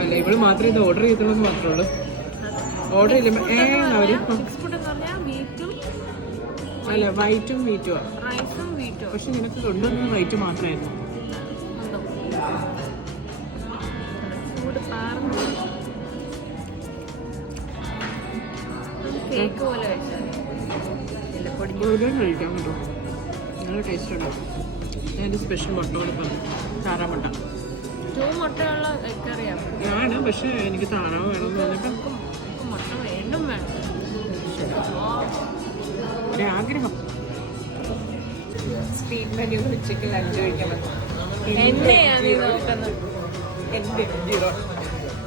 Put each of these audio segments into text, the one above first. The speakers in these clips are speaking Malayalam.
അല്ല ഇവള് മാത്രമേ ഇത് ഓർഡർ ചെയ്തുള്ളൂ മാത്രമേ ഉള്ളൂ. ഓർഡർ ചെയ്യില്ല അല്ല വൈറ്റും വീറ്റും പക്ഷെ നിനക്ക് കൊണ്ടുവന്നത് വൈറ്റ് മാത്രമായിരുന്നു. കഴിക്കാം കേട്ടോ, നല്ല ടേസ്റ്റ് ഉണ്ടാവും. അതിൻ്റെ സ്പെഷ്യൽ മുട്ട കൊടുക്കാം, താറാമുട്ട ആണ്. പക്ഷെ എനിക്ക് താറാവ് വേണമെന്ന് പറഞ്ഞിട്ട് ഒരാഗ്രഹം. സ്ട്രീറ്റ് മെനു ഉച്ചയ്ക്ക് ലഞ്ച് കഴിക്കാൻ പറ്റും.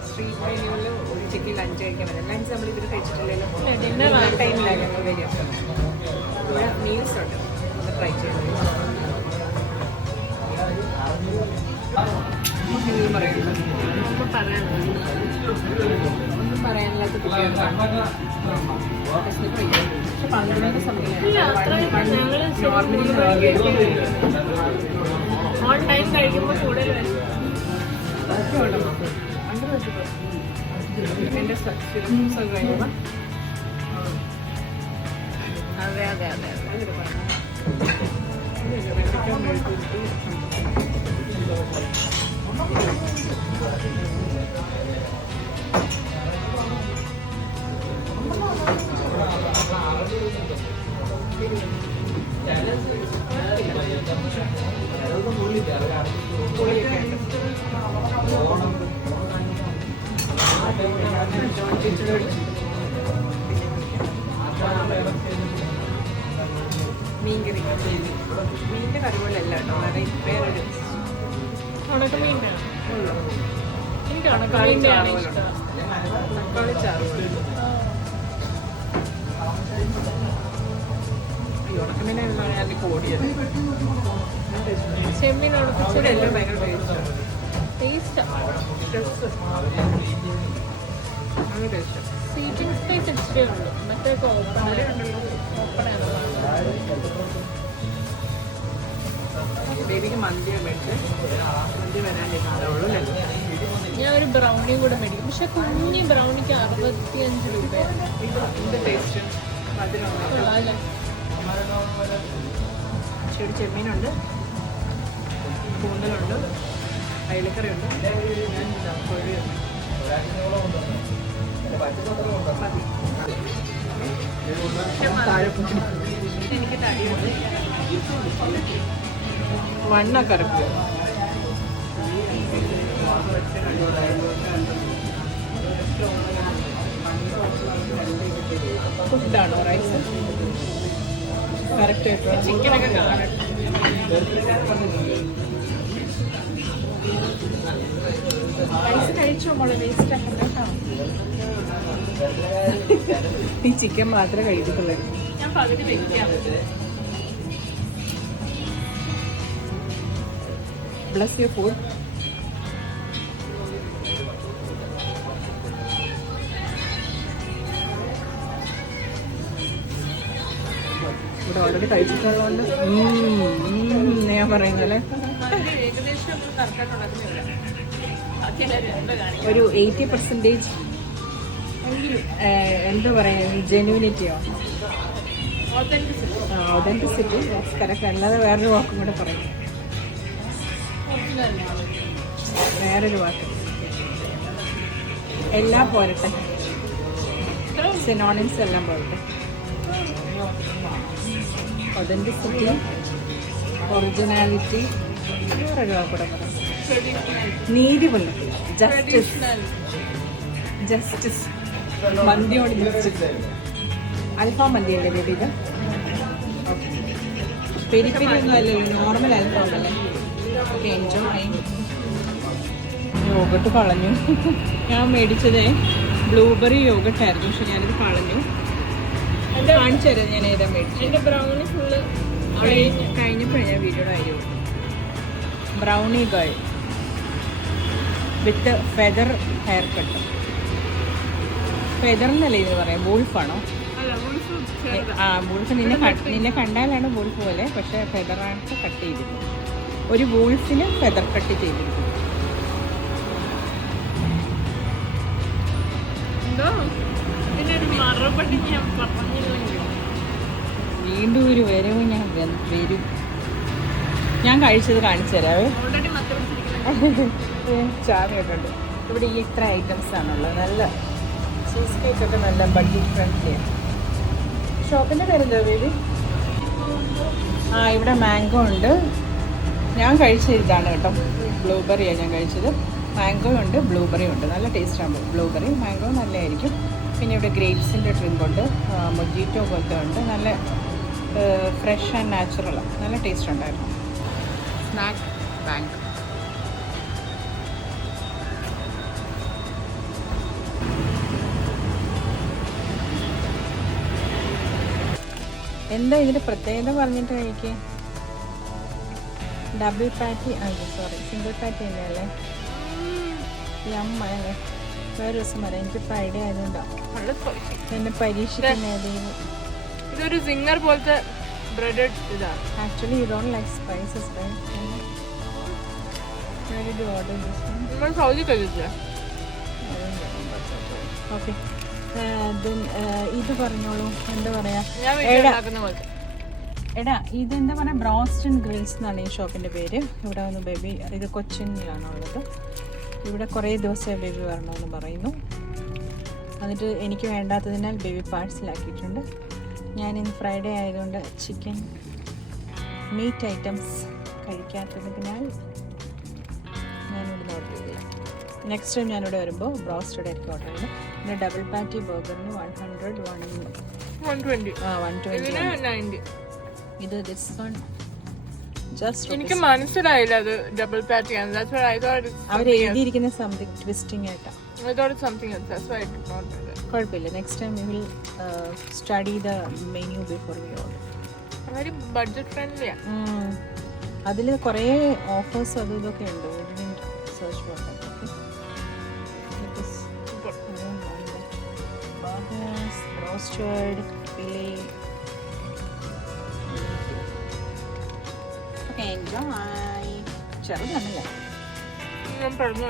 സ്ട്രീറ്റ് മെനുവിൽ ഉച്ചയ്ക്ക് ലഞ്ച് കഴിക്കാൻ പറ്റും. ലഞ്ച് നമ്മൾ ഇതിൽ കഴിച്ചിട്ടില്ലല്ലോ, ടൈമിലാണ് ഞങ്ങൾ വരിക. ഇവിടെ മീൽസ് ഉണ്ട്, ഒന്ന് ട്രൈ ചെയ്ത് ഒന്നും പറയാനില്ലാത്ത കുട്ടികളാണ്. പക്ഷെ 12 സമയം എൻ്റെ സിറംസ് കഴിയുമ്പോൾ അതെ അതെ അതെ മീൻകറി. മീനിൻ്റെ കറി പോലെ അല്ല കേട്ടോ, വേറൊരു ഉണക്കമീൻ വേണം. എനിക്ക് തക്കാളി ഉണക്കമീനാണ് ചാറ് ഇഷ്ടം. തക്കാളി ചാറ് ഉണക്കമീനാണ് ഞാൻ കൂടിയത്. ചെമ്മീൻ ഉണക്കിച്ചത് എല്ലാം ഭയങ്കര ടേസ്റ്റാണ്. നല്ല ടേസ്റ്റ്. സീറ്റിംഗ് സ്പേസ് ഇച്ചിരി ഉള്ളൂ, മറ്റേ ബേബിക്ക് മന്തിയാണ് മേടിച്ച്. മന്തി വരാനിരിക്കുന്നുള്ളൂ അല്ലേ? ഞാൻ ഒരു ബ്രൗണിയും കൂടെ മേടിക്കും. പക്ഷെ കുഞ്ഞി ബ്രൗണിക്ക് 65 രൂപയാണ്. ഇതിൻ്റെ ടേസ്റ്റ് അതിനുണ്ട്. ചെറു ചെമ്മീനുണ്ട്, കൂന്തലുണ്ട്, അയലക്കറിയുണ്ട്. എനിക്ക് തടിയുണ്ട്, വണ്ണക്കറപ്പ്. ഫുഡാണോ റൈസ്? കറക്റ്റ് ചിക്കനൊക്കെ കാണട്ടെ. റൈസ് കഴിച്ചോ മോളെ, വേസ്റ്റ് ആക്കണ്ട കേട്ടോ. ഈ ചിക്കൻ മാത്രമേ കഴിക്കത്തുള്ളൂ. ഞാൻ പകുതി വെക്കാം. Bless your food. ഇവിടെ ഓൾറെഡി കഴിച്ചിട്ടുള്ളതുകൊണ്ട് ഞാൻ പറയുന്നല്ലേ ഒരു 80% എന്താ പറയുക, ജെന്യൂനിറ്റിയോ ഓതൻറ്റിസിറ്റി കറക്റ്റ്. അല്ലാതെ വേറൊരു വാക്കും കൂടെ പറയും, വേറൊരു വാക്ക്. എല്ലാം പോരട്ടെ, സിനോണിംസ് എല്ലാം പോരട്ടെ. ഒതൻറ്റിസിറ്റി, ഒറിജിനാലിറ്റി, വേറൊരു വാക്കൂടെ പറയാം. നീതിപുണ്യം, ജസ്റ്റിസ്. മന്തിയോട് ജസ്റ്റിസ്. അൽഫാം മന്തിയല്ലേ ബേബി ഇത്? ഓക്കെ, പെരി പെരി ഒന്നും അല്ലല്ലോ, നോർമൽ അൽഫാം അല്ലേ? Okay, enjoy. യോഗട്ട് കളഞ്ഞു. ഞാൻ മേടിച്ചതേ ബ്ലൂബെറി യോഗട്ടായിരുന്നു, പക്ഷെ ഞാനിത് കളഞ്ഞു. കാണിച്ചു തരാം ഞാൻ ഏതാ മേടിച്ചു. എൻ്റെ ബ്രൗണി ഫുള്ള് കഴിഞ്ഞപ്പോഴേ ഞാൻ വീഡിയോയുടെ കാര്യം. ബ്രൗണി ഗേൾ വിത്ത് ഫെദർ ഹെയർ കട്ട്. ഫെദർ എന്നല്ലേ ഇത് പറയാം? വൂൾഫാണോ? ആ, വൂൾഫ്. നിന്നെ കണ്ടാലാണ് വൂൾഫ് പോലെ, പക്ഷെ ഫെദറാണ് കട്ട് ചെയ്തിരുന്നത്. ഒരു വൂൾഫിന് ഫെദർ കട്ട് ചെയ്തിരിക്കുന്നു. എന്തോ ഇതിനൊരു മറുപടി ഞാൻ പറഞ്ഞില്ലെങ്കിൽ വീണ്ടും ഒരു വരവും ഞാൻ വരും. ഞാൻ കഴിച്ചത് കാണിച്ചു തരാവേ. ഓൾറെഡി മത്തടിച്ചിരിക്കുന്നത് ചാവിയൊക്കെ ഉണ്ട്. ഇവിടെ ഈ ഇത്ര ഐറ്റംസ് ആണുള്ളത്. നല്ല ചീസ് കേക്ക് ഒക്കെ നല്ല ബഡ്ജറ്റ് ഫ്രണ്ട്ലിയാണ്. ഷോപ്പിൻ്റെ പേരെന്താ ബേബി? ആ ഇവിടെ മാംഗോ ഉണ്ട്. ഞാൻ കഴിച്ചത് ഇതാണ് കേട്ടോ, ബ്ലൂബെറിയാണ് ഞാൻ കഴിച്ചത്. മാംഗോ ഉണ്ട്, ബ്ലൂബെറി ഉണ്ട്. നല്ല ടേസ്റ്റാണ് ബ്ലൂബെറി. മാംഗോ നല്ലതായിരിക്കും. പിന്നെ ഇവിടെ ഗ്രേപ്സിൻ്റെ ഡ്രിങ്ക് ഉണ്ട്, മൊജീറ്റോ പോലത്തെ ഉണ്ട്. നല്ല ഫ്രഷ് ആൻഡ് നാച്ചുറലാണ്. നല്ല ടേസ്റ്റ് ഉണ്ടായിരുന്നു. Snack bank. എന്താ ഇതിൻ്റെ പ്രത്യേകത പറഞ്ഞിട്ട് കഴിക്കുക? ഡബിൾ പാറ്റി സോറി സിംഗിൾ പാറ്റി തന്നെയല്ലേ? അല്ലേ? വേറെ ദിവസം വരാം. എനിക്ക് ഫ്രൈഡേ ആയതുകൊണ്ടാണ് എന്നെ പരീക്ഷിക്കുന്നത്. ഇതൊരു സിംഗർ പോലത്തെ ബ്രെഡഡ് ഇതാണ്. Actually you don't like spices right? Where did you order this one? നമ്മൾ സൗദി കഴിച്ചില്ല. ഓക്കെ ഇത് പറഞ്ഞോളൂ. എന്താ പറയാ ഞാൻ വീട്ടിലുണ്ടാക്കുന്ന പോലെ. എടാ ഇതെന്താ പറയുക, ബ്രോസ്റ്റൺ ഗ്രിൽസ് എന്നാണ് ഈ ഷോപ്പിൻ്റെ പേര്. ഇവിടെ വന്ന് ബേബി, ഇത് കൊച്ചിനിലാണുള്ളത്. ഇവിടെ കുറേ ദിവസമായി ബേബി വരണമെന്ന് പറയുന്നു. എന്നിട്ട് എനിക്ക് വേണ്ടാത്തതിനാൽ ബേബി പാഴ്സലാക്കിയിട്ടുണ്ട്. ഞാൻ ഇന്ന് ഫ്രൈഡേ ആയതുകൊണ്ട് ചിക്കൻ മീറ്റ് ഐറ്റംസ് കഴിക്കാത്തതിനാൽ ഞാനിവിടെ ഓർഡർ ചെയ്തില്ല. നെക്സ്റ്റ് ടൈം ഞാനിവിടെ വരുമ്പോൾ ബ്രോസ്റ്റഡ് ആയിരിക്കും ഓർഡർ ചെയ്യുന്നത്. പിന്നെ ഡബിൾ പാറ്റി ബർഗറിന് 100, 120. 120. ഇത് ദിസ് വൺ ജസ്റ്റ് എനിക്ക് മനസ്സിലായില്ല അത് ഡബിൾ പാറ്റി ആണ്. That's why I thought it's അവർ എഴുതിയിരിക്കുന്ന സംതിങ് ട്വിസ്റ്റിംഗ് ആയിട്ടാണ്. I thought it's something else. That's why I did not do that. കുഴപ്പമില്ല. Next time we will study the menu before we order. very budget friendly. അതിൽ കുറേ ഓഫേഴ്സ് അതും ഇതൊക്കെ ഉണ്ട്. Search for roasted fillet. Okay enjoy. ചെറുതാണല്ലേ? ഞാൻ പറഞ്ഞു